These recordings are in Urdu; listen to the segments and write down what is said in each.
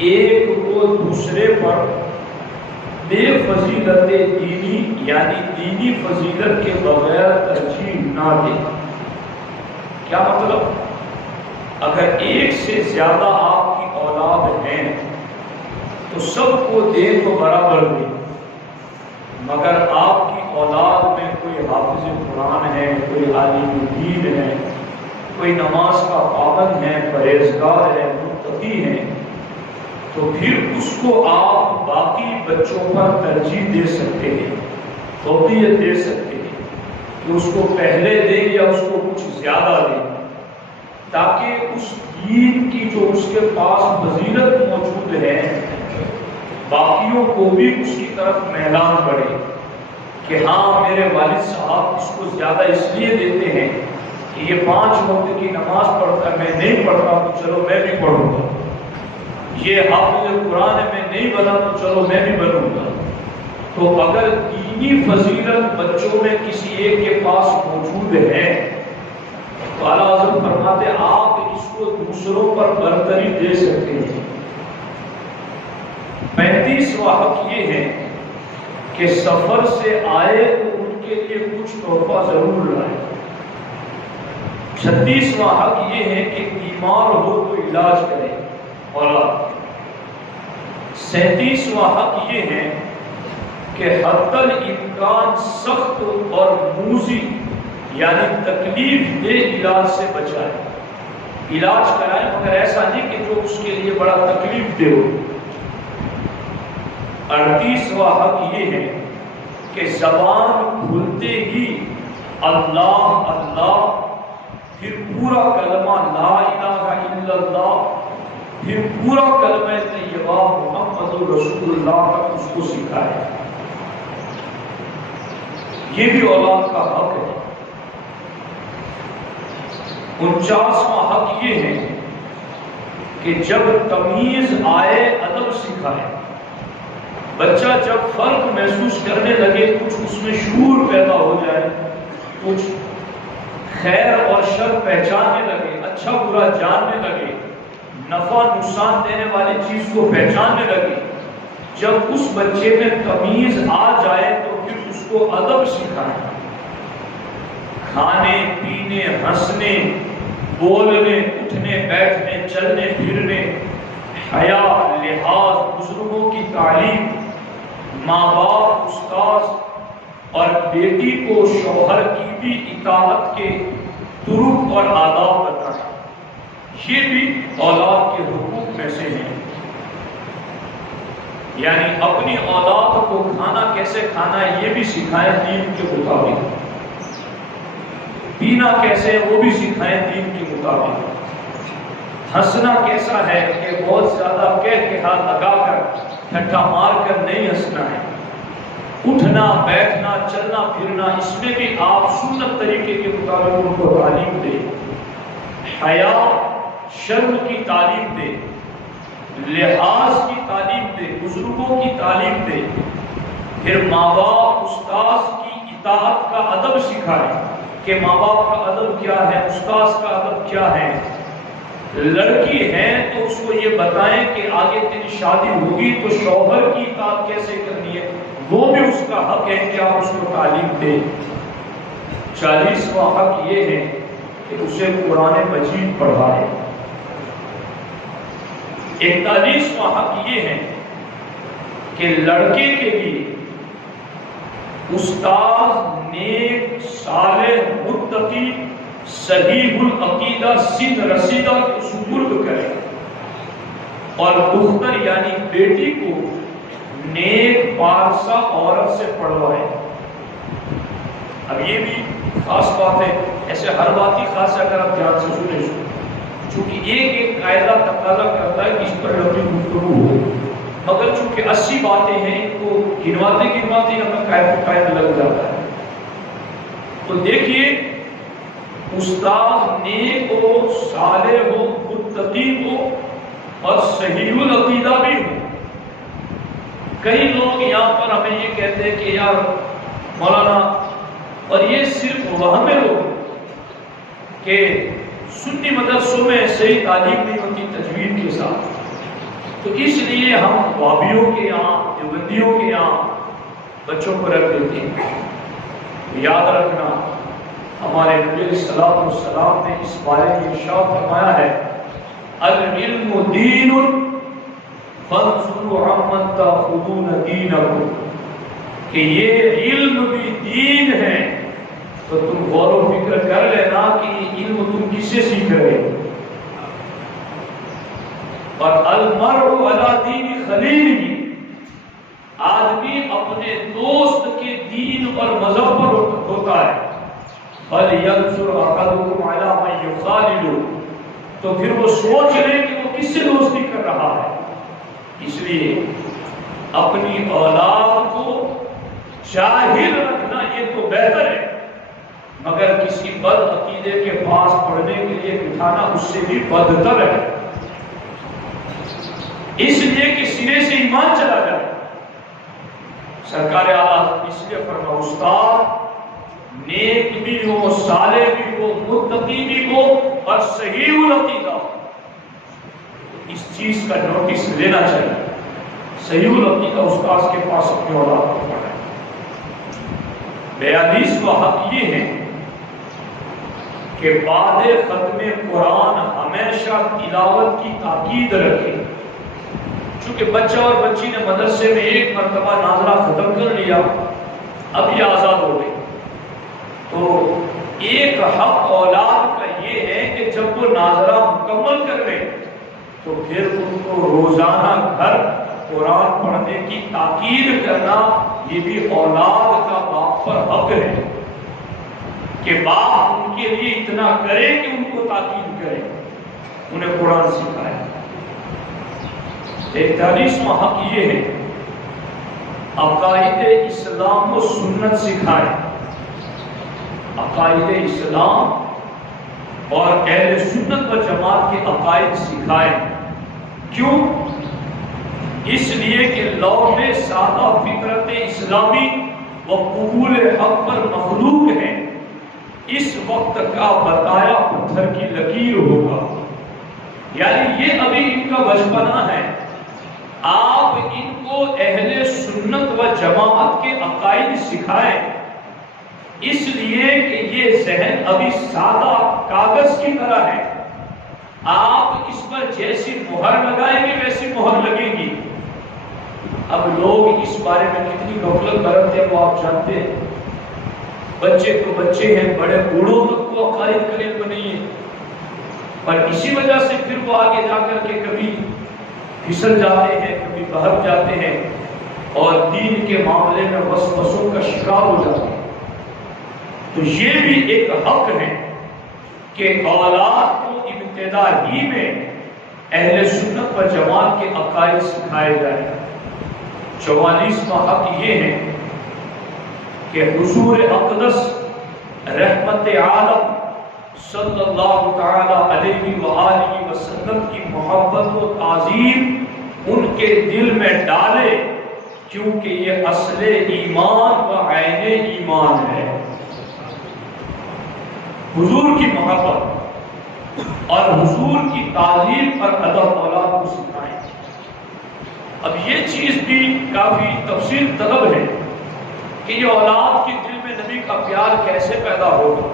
ایک کو دوسرے پر بے فضیلت دینی یعنی دینی فضیلت کے بغیر ترجیح نہ دے۔ کیا مطلب؟ اگر ایک سے زیادہ آپ کی اولاد ہیں تو سب کو دے تو برابر دے، مگر آپ کی اولاد میں کوئی حافظ قرآن ہے، کوئی عالم دین ہے، کوئی نماز کا پابند ہے، پرہیزگار ہے، متقی ہے، تو پھر اس کو آپ باقی بچوں پر ترجیح دے سکتے ہیں، فوقیت دے سکتے ہیں کہ اس کو پہلے دیں یا اس کو کچھ زیادہ دیں، تاکہ اس دین کی جو اس کے پاس فضیلت موجود ہے باقیوں کو بھی اس کی طرف میلان بڑھے کہ ہاں میرے والد صاحب اس کو زیادہ اس لیے دیتے ہیں کہ یہ 5 وقت کی نماز پڑھتا ہے، میں نہیں پڑھتا تو چلو میں بھی پڑھوں گا، یہ حافظ قرآن ہے میں نہیں بنا تو چلو میں بھی بنوں گا۔ تو اگر دینی فضیلت بچوں میں کسی ایک کے پاس موجود ہے تو اعلیٰ حضرت فرماتے ہیں آپ اس کو دوسروں پر برتری دے سکتے ہیں۔ 35واں حق یہ ہے کہ سفر سے آئے تو ان کے لیے کچھ تحفہ ضرور لائے۔ 36واں حق یہ ہے کہ بیمار ہو تو علاج کرے اولاد۔ 37واں حق یہ ہے کہ حتی الامکان سخت اور موذی یعنی تکلیف دہ علاج سے بچائے، علاج کرائے مگر ایسا نہیں کہ جو اس کے لیے بڑا تکلیف دہ ہو۔ 38واں حق یہ ہے کہ زبان کھلتے ہی اللہ اللہ، پھر پورا کلمہ لا الہ الا اللہ، پھر پورا کلمہ طیبہ محمد رسول اللہ تک اس کو سکھائے۔ یہ بھی اولاد کا حق ہے۔ 49واں حق یہ ہے کہ جب تمیز آئے ادب سکھائے۔ بچہ جب فرق محسوس کرنے لگے، کچھ اس میں شعور پیدا ہو جائے، کچھ خیر اور شر پہچاننے لگے، اچھا برا جاننے لگے، نفع نقصان دینے والی چیز کو پہچاننے لگے، جب اس بچے میں تمیز آ جائے تو پھر اس کو ادب سکھائیں۔ کھانے پینے، ہنسنے، بولنے، اٹھنے بیٹھنے، چلنے پھرنے، حیا، لحاظ، بزرگوں کی تعلیم، ماں باپ، استاذ اور بیٹی کو شوہر کی بھی اطاعت کے طرق اور آداب بتائیں۔ یہ بھی اولاد کے حقوق میں سے ہیں۔ یعنی اپنی اولاد کو کھانا کیسے کھانا ہے یہ بھی سکھائیں دین کے مطابق، پینا کیسے وہ بھی سکھائیں دین کے مطابق، ہنسنا کیسا ہے کہ بہت زیادہ کہا لگا کر ٹھٹا مار کر نہیں ہنسنا ہے، اٹھنا بیٹھنا چلنا پھرنا اس میں بھی آپ سنت طریقے کے مطابق ان کو تعلیم دیں، حیا شرم کی تعلیم دیں، لحاظ کی تعلیم دے، بزرگوں کی تعلیم دے، پھر ماں باپ استاذ کی اطاعت کا ادب سکھائے کہ ماں باپ کا ادب کیا ہے، استاذ کا ادب کیا ہے۔ لڑکی ہے تو اس کو یہ بتائیں کہ آگے تیری شادی ہوگی تو شوہر کی اطاعت کیسے کرنی ہے، وہ بھی اس کا حق ہے کہ آپ اس کو تعلیم دیں۔ 40واں حق یہ ہے کہ اسے قرآن مجید پڑھائے۔ 41واں حق یہ ہے کہ لڑکے کے لیے استاد نیک صالح متقی صحیح العقیدہ سند رسیدہ کو سپرد کرے اور دختر یعنی بیٹی کو نیک پارسا عورت سے پڑھوائے۔ اب یہ بھی خاص بات ہے، ایسے ہر بات ہی خاص ہے، اگر آپ دھیان سے سنیں چونکہ ایک قاعدہ تقاضا کرتا ہے کہ اس پر لمبی گفتگو ہو، مگر چونکہ 80 باتیں ہیں ان کو گنواتے ہمیں قاعدہ لگ جاتا ہے۔ تو دیکھیے استاد نیک ہو، صالح ہو، متقی ہو اور صحیح العقیدہ بھی ہو۔ کئی لوگ یہاں پر ہمیں یہ کہتے ہیں کہ یار مولانا، اور یہ صرف وہاں میں لوگ کہ سنی مدرسوں میں صحیح تعلیم نہیں ہوتی تجوید کے ساتھ، تو اس لیے ہم وابیوں کے یہاں دیوبندیوں کے یہاں بچوں کو رکھ دیتے ہیں۔ یاد رکھنا ہمارے نبی علیہ الصلوۃ والسلام نے اس بارے میں ارشاد فرمایا ہے العلم دین فانظروا عمن تاخذون دینکم، کہ یہ علم بھی دین ہے، تو تم غور و فکر کر لینا کہ یہ علم تم کس سے سیکھ رہے ہو۔ اور المرء علی دین خلیلہ، آدمی اپنے دوست کے دین اور مذہب پر ہوتا ہے۔ فَلْيَنْظُرْ أَحَدُكُمْ عَلَىٰ مَنْ يُخَالِلُ، تو پھر وہ سوچ لے کہ وہ کس سے دوستی کر رہا ہے۔ اس لیے اپنی اولاد کو جاہل رکھنا یہ تو بہتر ہے، مگر کسی بد عقیدے کے پاس پڑھنے کے لیے بٹھانا اس سے بھی بدتر ہے، اس لیے کہ سرے سے ایمان چلا جائے۔ سرکار اعلیٰ اس لیے فرما استاد نیک بھی ہو، صالح بھی ہو، متقی بھی ہو اور صحیح العقیدہ ہو، اس چیز کا نوٹس لینا چاہیے۔ صحیح العقیدہ استاد کے پاس اپنے اولاد کو پڑھا ہے۔ 42واں حق یہ ہے کہ بعد ختم قرآن ہمیشہ تلاوت کی تاکید رکھے۔ چونکہ بچہ اور بچی نے مدرسے میں ایک مرتبہ ناظرہ ختم کر لیا، اب یہ آزاد ہو گئی، تو ایک حق اولاد کا یہ ہے کہ جب وہ ناظرہ مکمل کر لے تو پھر ان کو روزانہ گھر قرآن پڑھنے کی تاکید کرنا، یہ بھی اولاد کا باپ پر حق ہے کہ باپ ان کے لیے اتنا کرے کہ ان کو تاکید کرے، انہیں قرآن سکھائے۔ 43واں حق یہ ہے عقائد اسلام و سنت سکھائے۔ عقائد اسلام اور اہل سنت و جماعت کے عقائد سکھائے۔ کیوں؟ اس لیے کہ لوح سادہ فطرت اسلامی و قبول حق پر مخلوق ہے، اس وقت کا بتایا پتھر کی لکیر ہوگا، یعنی یہ ابھی ان کا بچپنا ہے۔ آپ ان کو اہل سنت و جماعت کے عقائد سکھائیں، اس لیے کہ یہ ذہن ابھی سادہ کاغذ کی طرح ہے، آپ اس پر جیسی مہر لگائیں گے ویسی مہر لگے گی۔ اب لوگ اس بارے میں کتنی غفلت برتتے ہیں وہ آپ جانتے ہیں۔ بچے تو بچے ہیں، بڑے بوڑھوں تک کو عقائد کا علم نہیں ہے، پر اسی وجہ سے پھر وہ آگے جا کر کے کبھی پھسل جاتے ہیں، کبھی بہک جاتے ہیں اور دین کے معاملے میں وسوسوں کا شکار ہو جاتے ہیں۔ تو یہ بھی ایک حق ہے کہ اولاد کو ابتدا ہی میں اہل سنت و جماعت کے عقائد سکھائے جائیں۔ 44واں حق یہ ہے کہ حضور اقدس رحمت عالم صلی اللہ تعالی علیہ وآلہ وسلم کی محبت و تعظیم ان کے دل میں ڈالے، کیونکہ یہ اصل ایمان و عین ایمان ہے۔ حضور کی محبت اور حضور کی تعظیم پر ادب اولاد کو سکھائیں۔ اب یہ چیز بھی کافی تفصیل طلب ہے کہ یہ اولاد کے دل میں نبی کا پیار کیسے پیدا ہوگا۔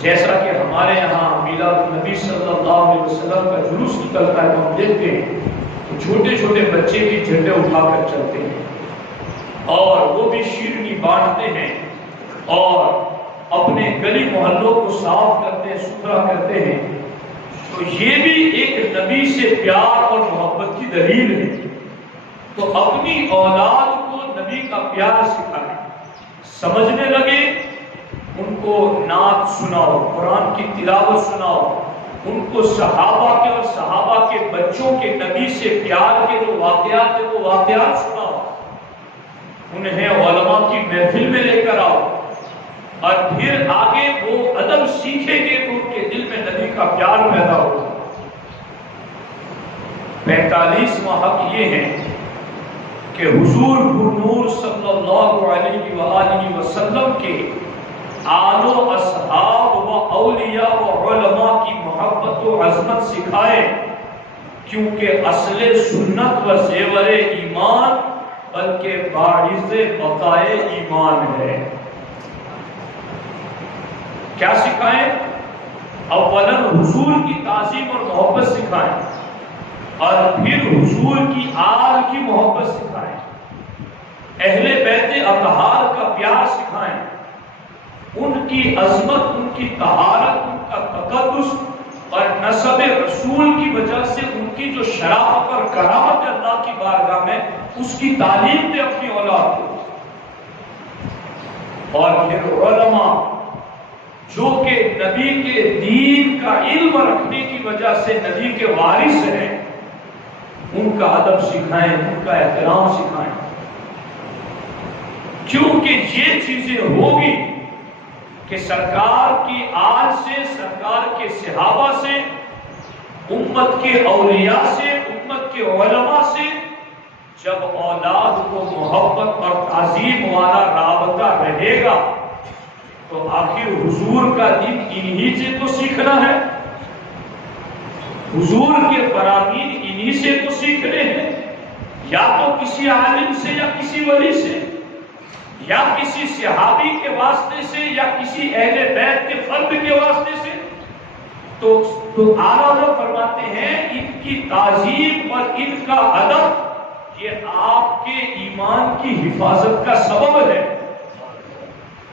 جیسا کہ ہمارے یہاں میلاد النبی صلی اللہ علیہ وسلم کا جلوس نکلتا ہے، ہم دیکھتے ہیں تو چھوٹے چھوٹے بچے بھی جھنڈے اٹھا کر چلتے ہیں اور وہ بھی شیرنی بانٹتے ہیں اور اپنے گلی محلوں کو صاف کرتے ہیں، ستھرا کرتے ہیں۔ تو یہ بھی ایک نبی سے پیار اور محبت کی دلیل ہے۔ تو اپنی اولاد کو نبی کا پیار سکھائیں، سمجھنے لگے، ان کو نعت سناؤ، قرآن کی تلاوت سناؤ، ان کو صحابہ کے اور صحابہ کے بچوں کے نبی سے پیار کے جو واقعات ہیں وہ واقعات سناؤ، انہیں علماء کی محفل میں لے کر آؤ، اور پھر آگے وہ ادب سیکھیں گے تو ان کے دل میں نبی کا پیار پیدا ہوگا۔ 45واں حق یہ ہے کہ حضور نور صلی اللہ علیہ وآلہ وسلم کے آل و اصحاب و اولیاء و علماء کی محبت و عظمت سکھائے، کیونکہ اصل سنت و زیور ایمان بلکہ باعث بقائے ایمان ہے۔ کیا سکھائیں؟ اولاً حضور کی تعظیم اور محبت سکھائیں، اور پھر حضور کی آل کی محبت سکھائیں، اہل بیت اطہار کا پیار سکھائیں، ان کی عظمت، ان کی طہارت، ان کا تقدس اور نسب رسول کی وجہ سے ان کی جو شرافت اور کرامت اللہ کی بارگاہ میں، اس کی تعلیم دے اپنی اولاد کو۔ اور پھر علماء جو کہ نبی کے دین کا علم رکھنے کی وجہ سے نبی کے وارث ہیں، ان کا ادب سکھائیں، ان کا احترام سکھائیں، کیونکہ یہ چیزیں ہوگی کہ سرکار کی آل سے، سرکار کے صحابہ سے، امت کے اولیاء سے، امت کے علماء سے جب اولاد کو محبت اور تعظیم والا رابطہ رہے گا تو آخر حضور کا دین انہی سے تو سیکھنا ہے، حضور کے فرامین انہی سے تو سیکھنے ہیں، یا تو کسی عالم سے، یا کسی ولی سے، یا کسی صحابی کے واسطے سے، یا کسی اہل بیت کے فرد کے واسطے سے۔ تو اعلیٰ حضرت فرماتے ہیں ان کی تعظیم اور ان کا ادب یہ آپ کے ایمان کی حفاظت کا سبب ہے۔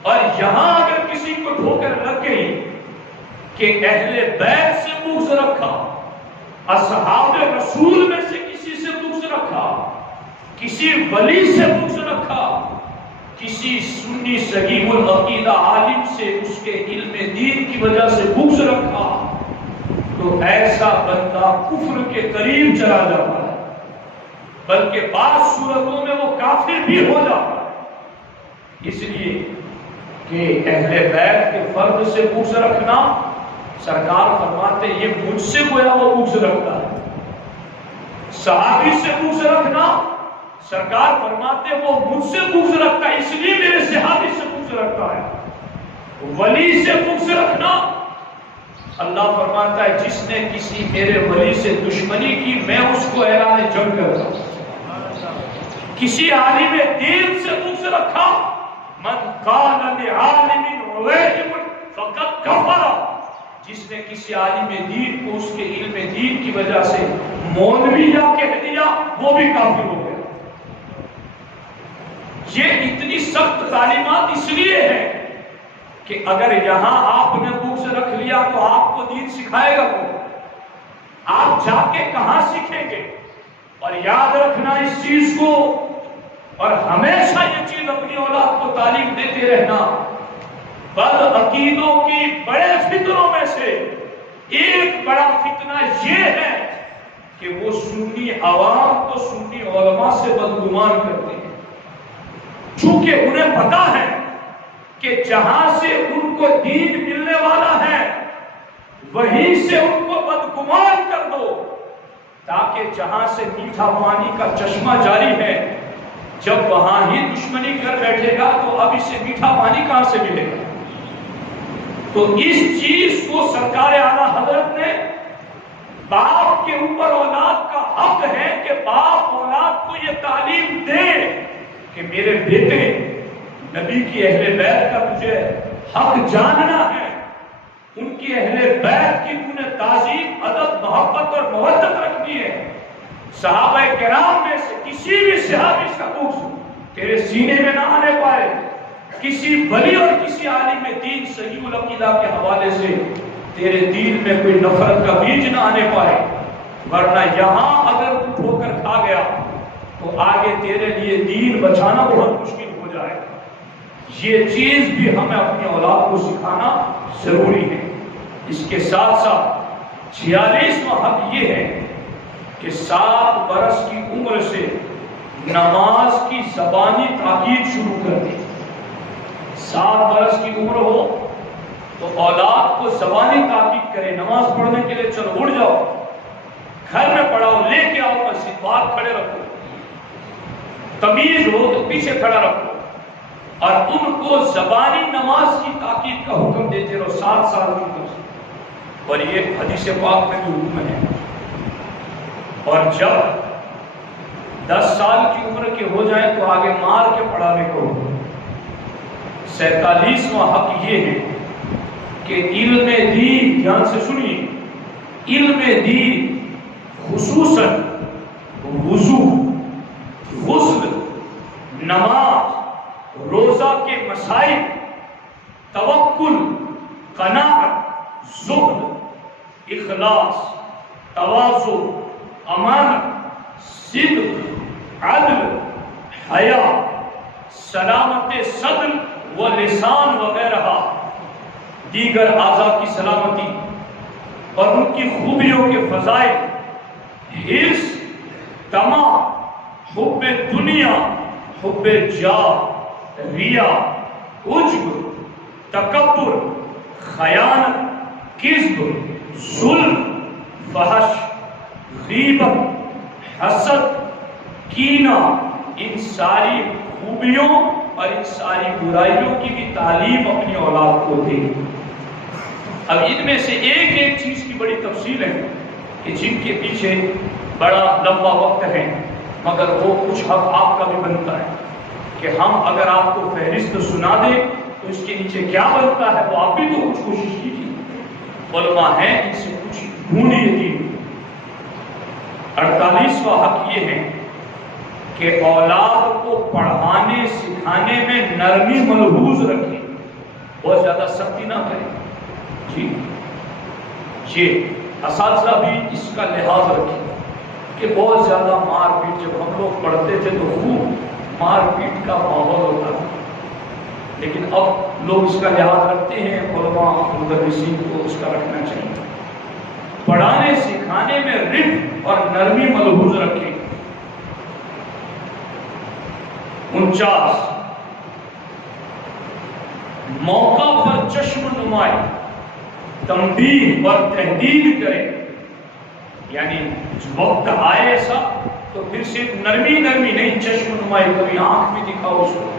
اور یہاں اگر کسی کو ٹھوکر لگ گئی کہ اہل بیت سے بغض رکھا، اصحاب رسول میں سے کسی سے بغض رکھا، کسی ولی سے بغض رکھا، کسی سنی صحیح العقیدہ عالم سے اس کے علم دین کی وجہ سے بغض رکھا، تو ایسا بندہ کفر کے قریب چلا جاتا ہے، بلکہ بعض صورتوں میں وہ کافر بھی ہو جاتا ہے۔ اس لیے کہ اہل بیت کے فرد سے بغض رکھنا، سرکار فرماتے یہ مجھ سے گویا وہ بغض رکھتا ہے۔ صحابی سے بغض رکھنا، سرکار فرماتے وہ مجھ سے بغض رکھتا ہے اس لیے میرے صحابی سے بغض رکھتا ہے۔ ولی سے بغض رکھنا، اللہ فرماتا ہے جس نے کسی میرے ولی سے دشمنی کی میں اس کو اعلان جنگ کرتا ہوں۔ کسی عالم دین سے بغض رکھا، من قال لعالم علیہم فقد کفر، جس نے کسی عالم دین کو اس کے علم دین کی وجہ سے مولوی یا کہہ دیا وہ بھی کافر ہو گیا۔ یہ اتنی سخت تعلیمات اس لیے ہے کہ اگر یہاں آپ نے بغض رکھ لیا تو آپ کو دین سکھائے گا کون؟ آپ جا کے کہاں سیکھیں گے؟ اور یاد رکھنا اس چیز کو، اور ہمیشہ یہ چیز اپنی اولاد کو تعلیم دیتے رہنا، بد عقیدوں کی بڑے فتنوں میں سے ایک بڑا فتنہ یہ ہے کہ وہ سنی عوام کو سنی علماء سے بدگمان کرتے ہیں، چونکہ انہیں پتا ہے کہ جہاں سے ان کو دین ملنے والا ہے وہیں سے ان کو بدگمان کر دو، تاکہ جہاں سے میٹھا پانی کا چشمہ جاری ہے جب وہاں ہی دشمنی کر بیٹھے گا تو اب اسے میٹھا پانی کہاں سے ملے گا؟ تو اس چیز کو سرکار اعلیٰ حضرت نے، باپ کے اوپر اولاد کا حق ہے کہ باپ اولاد کو یہ تعلیم دے کہ میرے بیٹے نبی کی اہل بیت کا تجھے حق جاننا ہے، ان کی اہل بیت کی تُو نے تعظیم، ادب، محبت اور مودت رکھنی ہے۔ صحابہ کرام میں سے کسی بھی صحابی کا بغض تیرے سینے میں نہ آنے پائے، کسی ولی اور کسی عالم دین صحیح العقیدہ کے حوالے سے تیرے دل میں کوئی نفرت کا بیج نہ آنے پائے، ورنہ یہاں اگر تو ٹھوکر کھا گیا تو آگے تیرے لیے دین بچانا بہت مشکل ہو جائے۔ یہ چیز بھی ہمیں اپنی اولاد کو سکھانا ضروری ہے۔ اس کے ساتھ ساتھ 46واں حق یہ ہے کہ 7 برس کی عمر سے نماز کی زبانی تاکید شروع کر دی۔ 7 برس کی عمر ہو تو اولاد کو زبانی تاکید کرے، نماز پڑھنے کے لیے چلو اٹھ جاؤ، گھر میں پڑھاؤ، لے کے آؤ مسجد، باہر کھڑے رکھو، تمیز ہو تو پیچھے کھڑا رکھو، اور ان کو زبانی نماز کی تاکید کا حکم دیتے رہو 7 سال کی عمر سے۔ اور یہ حدیث پاک میں بھی حکم ہے اور جب 10 سال کی عمر کے ہو جائیں تو آگے مار کے پڑھانے کو۔ 47واں حق یہ ہے کہ علم دین، دھیان سے سنیے، علم دین خصوصاً وضو، غسل، نماز، روزہ کے مسائل، توکل، قناعت، زہد، اخلاص، تواضع، امانت، صدق، عدل، حیا، سلامت صدر و لسان وغیرہ دیگر اعضاء کی سلامتی اور ان کی خوبیوں کے فضائل، حرص، طمع، حب دنیا، حب جاہ، ریا، عجب، تکبر، خیانت، کذب، ظلم، فحش، غیبت، حسد، کینہ، ان ساری خوبیوں اور ان ساری برائیوں کی بھی تعلیم اپنی اولاد کو دے۔ اب ان میں سے ایک ایک چیز کی بڑی تفصیل ہے کہ جن کے پیچھے بڑا لمبا وقت ہے، مگر وہ کچھ حق آپ کا بھی بنتا ہے کہ ہم اگر آپ کو فہرست سنا دیں تو اس کے نیچے کیا بنتا ہے وہ آپ بھی تو کچھ کوشش کیجیے۔ علماء ہیں، ان سے کچھ ڈھونڈیے دین۔ 48واں حق یہ ہے کہ اولاد کو پڑھانے سکھانے میں نرمی ملحوظ رکھیں، بہت زیادہ سختی نہ کریں۔ جی اساتذہ بھی اس کا لحاظ رکھیں کہ بہت زیادہ مار پیٹ، جب ہم لوگ پڑھتے تھے تو خوب مار پیٹ کا ماحول ہوتا تھا، لیکن اب لوگ اس کا لحاظ رکھتے ہیں۔ علماء مدرسین کو اس کا رکھنا چاہیے۔ پڑھانے سکھانے میں رفق اور نرمی ملحوظ رکھیں۔ 49 موقع پر چشم نمائی، تنبیہ اور تہدید کرے، یعنی وقت آئے ایسا تو پھر صرف نرمی نرمی نہیں، چشم نمائی، کبھی آنکھ بھی دکھاؤ اس کو،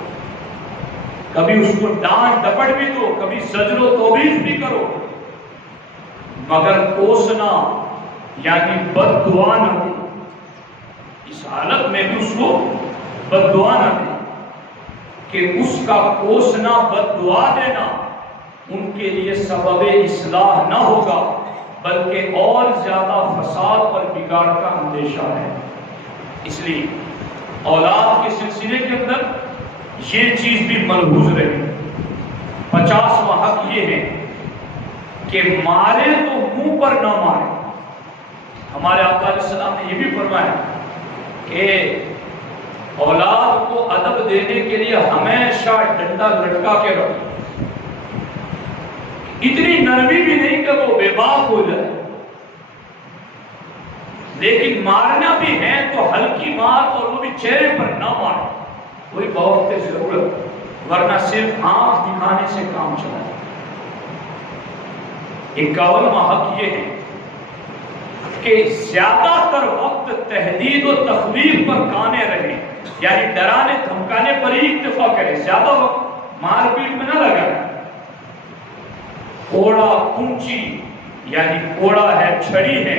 کبھی اس کو ڈانٹ ڈپٹ بھی دو، کبھی زجر و توبیخ بھی کرو، مگر کوسنا یعنی بد دعا نہ دے۔ اس حالت میں بھی اس کو بد دعا نہ دے کہ اس کا کوسنا بد دعا دینا ان کے لیے سبب اصلاح نہ ہوگا، بلکہ اور زیادہ فساد اور بگاڑ کا اندیشہ ہے۔ اس لیے اولاد کے سلسلے کے اندر یہ چیز بھی ملحوظ رہے۔ 50واں حق یہ ہے کہ مارے تو منہ پر نہ مارے۔ ہمارے آقا علیہ السلام نے یہ بھی فرمایا کہ اولاد کو ادب دینے کے لیے ہمیشہ ڈنڈا لٹکا کے رکھو، اتنی نرمی بھی نہیں کہ وہ بے باک ہو جائے، لیکن مارنا بھی ہے تو ہلکی مار، اور وہ بھی چہرے پر نہ مار، کوئی بہت ضرورت، ورنہ صرف آنکھ دکھانے سے کام چلا۔ 51واں حق یہ ہے کہ زیادہ تر وقت تہدید و تخویف پر کانے رہیں، یعنی ڈرانے دھمکانے پر ہی اکتفا کریں، زیادہ وقت مار پیٹ میں نہ لگائیں۔ کوڑا کنچی یعنی کوڑا ہے، چھڑی ہے،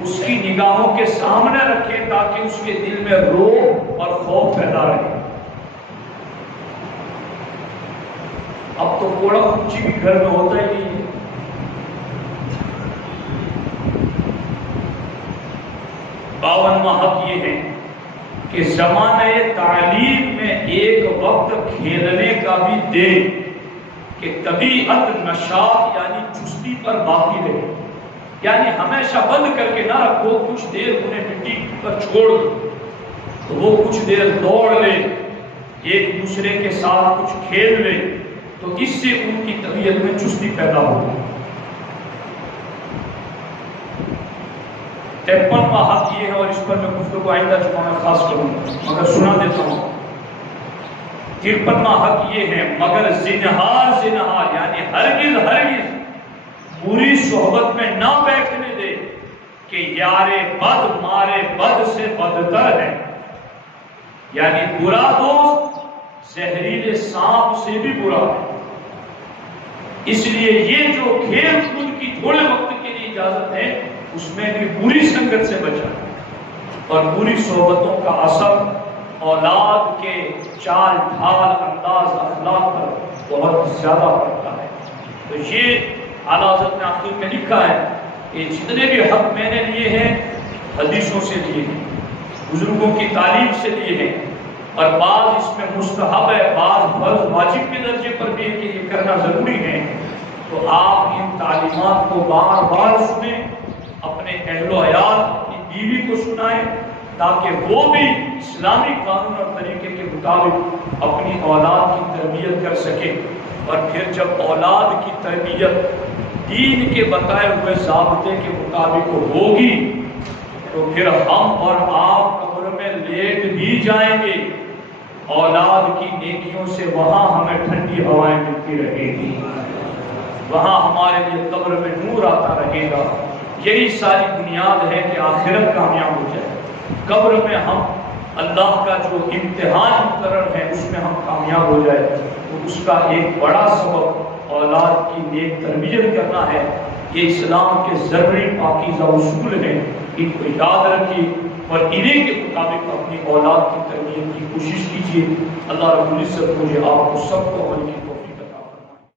اس کی نگاہوں کے سامنے رکھیں تاکہ اس کے دل میں رعب اور خوف پیدا رہے۔ اب تو کوڑا کنچی بھی گھر میں ہوتا ہی نہیں ہے۔ 52واں حق یہ ہے کہ زمانہ تعلیم میں ایک وقت کھیلنے کا بھی دے کہ طبیعت نشاط یعنی چستی پر باقی رہے، یعنی ہمیشہ بند کر کے نہ رکھو، کچھ دیر انہیں مٹی پر چھوڑ دو تو وہ کچھ دیر دوڑ لے، ایک دوسرے کے ساتھ کچھ کھیل لے، تو اس سے ان کی طبیعت میں چستی پیدا ہو۔ 53واں حق یہ ہے، اور اس پر میں گفتگو آئندہ جمعہ میں خاص کروں مگر سنا دیتا ہوں۔ 53واں حق یہ ہے مگر زنہار یعنی ہرگز بری صحبت میں نہ بیٹھنے دے کہ یار بد مارے بد سے بدتر ہے، یعنی برا دوست زہریلے سانپ سے بھی برا ہے۔ اس لیے یہ جو کھیل کود کی تھوڑے وقت کے لیے اجازت ہے اس میں بھی بری سنگت سے بچا۔ اور بری صحبتوں کا اثر اولاد کے چال ڈھال انداز اخلاق پر بہت زیادہ پڑتا ہے۔ تو یہ اعلیٰ حضرت نے آخر میں لکھا ہے کہ جتنے بھی حق میں نے لیے ہیں حدیثوں سے لیے ہیں، بزرگوں کی تعلیم سے لیے ہیں، اور بعض اس میں مستحب ہے، بعض فرض واجب کے درجے پر بھی ہے کہ یہ کرنا ضروری ہے۔ تو آپ ان تعلیمات کو بار بار سنیں، اپنے اہل و عیال اپنی بیوی کو سنائیں، تاکہ وہ بھی اسلامی قانون اور طریقے کے مطابق اپنی اولاد کی تربیت کر سکے۔ اور پھر جب اولاد کی تربیت دین کے بتائے ہوئے ضابطے کے مطابق ہوگی تو پھر ہم اور آپ قبر میں لیٹ بھی جائیں گے، اولاد کی نیکیوں سے وہاں ہمیں ٹھنڈی ہوائیں ملتی رہے گی، وہاں ہمارے لیے قبر میں نور آتا رہے گا۔ یہی ساری بنیاد ہے کہ آخرت کامیاب ہو جائے، قبر میں ہم اللہ کا جو امتحان مقرر ہے اس میں ہم کامیاب ہو جائے۔ تو اس کا ایک بڑا سبب اولاد کی نیک تربیت کرنا ہے۔ یہ اسلام کے ضروری پاکیزہ اصول ہیں، ان کو یاد رکھیے اور انہیں کے مطابق اپنی اولاد کی تربیت کی کوشش کیجیے۔ اللہ رب العزت مجھے آپ کو سب کو عمل کی